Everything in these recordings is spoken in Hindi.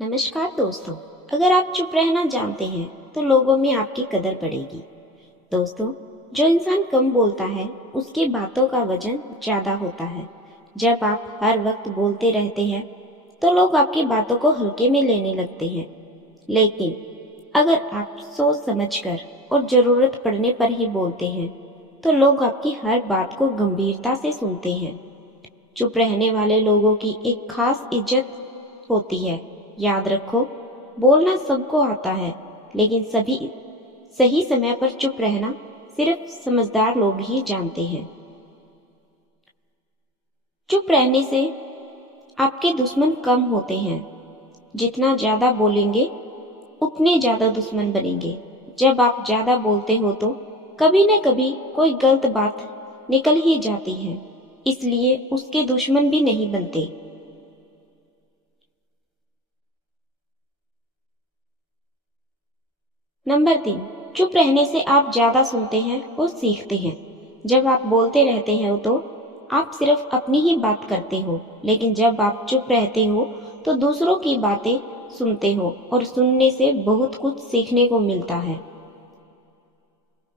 नमस्कार दोस्तों। अगर आप चुप रहना जानते हैं तो लोगों में आपकी कदर बढ़ेगी। दोस्तों, जो इंसान कम बोलता है उसकी बातों का वजन ज़्यादा होता है। जब आप हर वक्त बोलते रहते हैं तो लोग आपकी बातों को हल्के में लेने लगते हैं। लेकिन अगर आप सोच समझकर और ज़रूरत पड़ने पर ही बोलते हैं तो लोग आपकी हर बात को गंभीरता से सुनते हैं। चुप रहने वाले लोगों की एक खास इज्जत होती है। याद रखो, बोलना सबको आता है, लेकिन सभी सही समय पर चुप रहना सिर्फ समझदार लोग ही जानते हैं। चुप रहने से आपके दुश्मन कम होते हैं। जितना ज्यादा बोलेंगे उतने ज्यादा दुश्मन बनेंगे। जब आप ज्यादा बोलते हो तो कभी न कभी कोई गलत बात निकल ही जाती है, इसलिए उसके दुश्मन भी नहीं बनते। नंबर 3, चुप रहने से आप ज्यादा सुनते हैं और सीखते हैं। जब आप बोलते रहते हो तो आप सिर्फ अपनी ही बात करते हो, लेकिन जब आप चुप रहते हो तो दूसरों की बातें सुनते हो और सुनने से बहुत कुछ सीखने को मिलता है।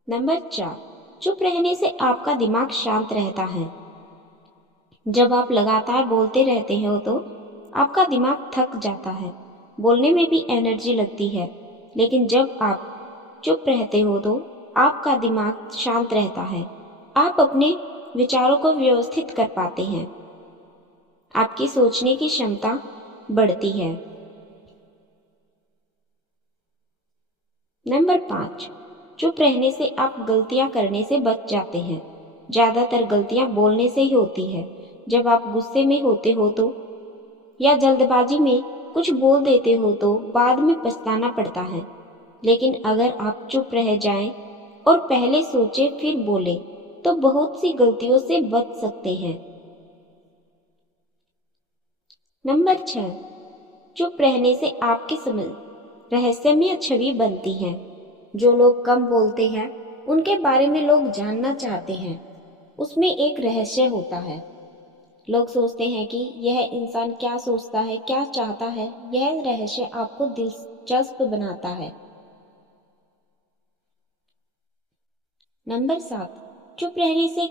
नंबर 4, चुप रहने से आपका दिमाग शांत रहता है। जब आप लगातार बोलते रहते हो तो आपका दिमाग थक जाता है, बोलने में भी एनर्जी लगती है। लेकिन जब आप चुप रहते हो तो आपका दिमाग शांत रहता है। आप अपने विचारों को व्यवस्थित कर पाते हैं। आपकी सोचने की क्षमता बढ़ती है। नंबर 5, चुप रहने से आप गलतियां करने से बच जाते हैं। ज्यादातर गलतियां बोलने से ही होती है। जब आप गुस्से में होते हो तो या जल्दबाजी में कुछ बोल देते हो तो बाद में पछताना पड़ता है। लेकिन अगर आप चुप रह जाएं और पहले सोचे फिर बोले तो बहुत सी गलतियों से बच सकते हैं। नंबर 6, चुप रहने से आपकी समझ रहस्यमय छवि बनती है। जो लोग कम बोलते हैं उनके बारे में लोग जानना चाहते हैं। उसमें एक रहस्य होता है। लोग सोचते हैं कि यह इंसान क्या सोचता है, क्या चाहता है। यह रहस्य आपको दिलचस्प बनाता है। नंबर 7, चुप रहने से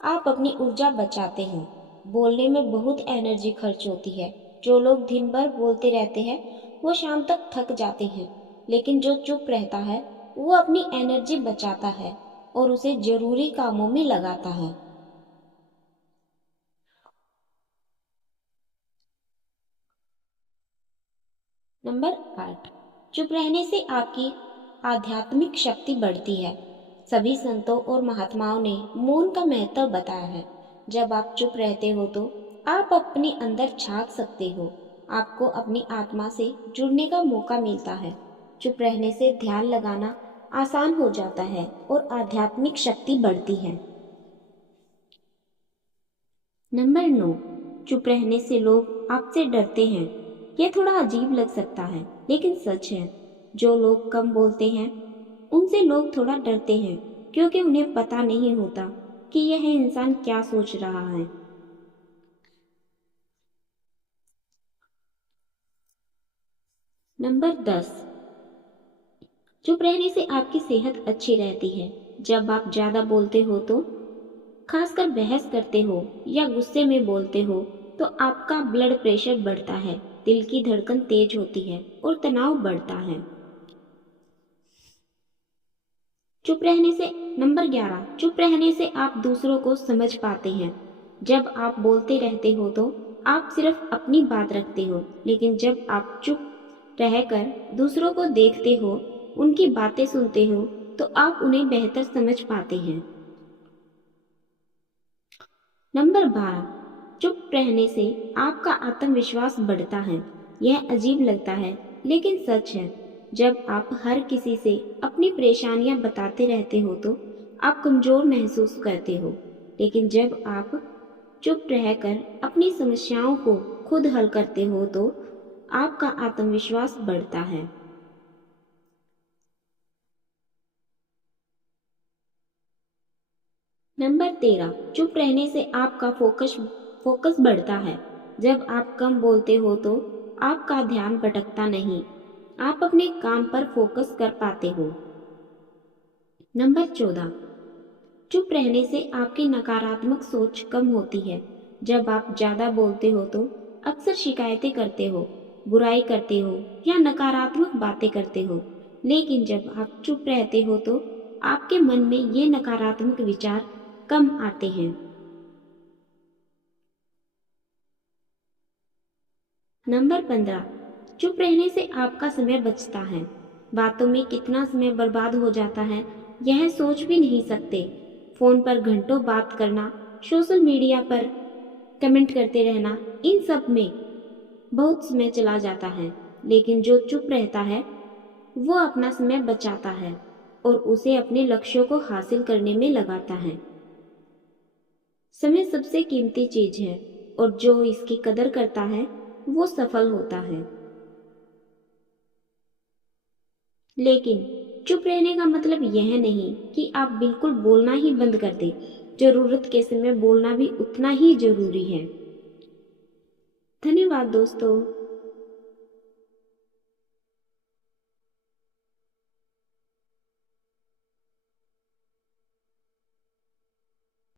आप अपनी ऊर्जा बचाते हैं। बोलने में बहुत एनर्जी खर्च होती है। जो लोग दिन भर बोलते रहते हैं वो शाम तक थक जाते हैं, लेकिन जो चुप रहता है वो अपनी एनर्जी बचाता है और उसे जरूरी कामों में लगाता है। नंबर 8, चुप रहने से आपकी आध्यात्मिक शक्ति बढ़ती है। सभी संतों और महात्माओं ने मौन का महत्व बताया है। जब आप चुप रहते हो तो आप अपने अंदर झांक सकते हो। आपको अपनी आत्मा से जुड़ने का मौका मिलता है। चुप रहने से ध्यान लगाना आसान हो जाता है और आध्यात्मिक शक्ति बढ़ती है। नंबर 9, चुप रहने से लोग आपसे डरते हैं। यह थोड़ा अजीब लग सकता है, लेकिन सच है। जो लोग कम बोलते हैं उनसे लोग थोड़ा डरते हैं, क्योंकि उन्हें पता नहीं होता कि यह इंसान क्या सोच रहा है। नंबर 10, चुप रहने से आपकी सेहत अच्छी रहती है। जब आप ज्यादा बोलते हो तो खासकर बहस करते हो या गुस्से में बोलते हो तो आपका ब्लड प्रेशर बढ़ता है, दिल की धड़कन तेज होती है और तनाव बढ़ता है। चुप रहने से नंबर 11, चुप रहने से आप दूसरों को समझ पाते हैं। जब आप बोलते रहते हो तो आप सिर्फ अपनी बात रखते हो, लेकिन जब आप चुप रहकर दूसरों को देखते हो, उनकी बातें सुनते हो तो आप उन्हें बेहतर समझ पाते हैं। नंबर 12, चुप रहने से आपका आत्मविश्वास बढ़ता है। यह अजीब लगता है, लेकिन सच है। जब आप हर किसी से अपनी परेशानियां बताते रहते हो तो आप कमजोर महसूस करते हो, लेकिन जब आप चुप रहकर अपनी समस्याओं को खुद हल करते हो तो आपका आत्मविश्वास बढ़ता है। नंबर 13, चुप रहने से आपका फोकस फोकस बढ़ता है। जब आप कम बोलते हो तो आपका ध्यान भटकता नहीं, आप अपने काम पर फोकस कर पाते हो। नंबर 14, चुप रहने से आपकी नकारात्मक सोच कम होती है। जब आप ज़्यादा बोलते हो तो अक्सर शिकायतें करते हो, बुराई करते हो या नकारात्मक बातें करते हो। लेकिन जब आप चुप रहते हो तो आपके मन में ये नकारात्मक विचार कम आते हैं। नंबर 15, चुप रहने से आपका समय बचता है। बातों में कितना समय बर्बाद हो जाता है यह सोच भी नहीं सकते। फोन पर घंटों बात करना, सोशल मीडिया पर कमेंट करते रहना, इन सब में बहुत समय चला जाता है। लेकिन जो चुप रहता है वो अपना समय बचाता है और उसे अपने लक्ष्यों को हासिल करने में लगाता है। समय सबसे कीमती चीज है और जो इसकी कदर करता है वो सफल होता है। लेकिन चुप रहने का मतलब यह नहीं कि आप बिल्कुल बोलना ही बंद कर दें। जरूरत के समय बोलना भी उतना ही जरूरी है। धन्यवाद दोस्तों।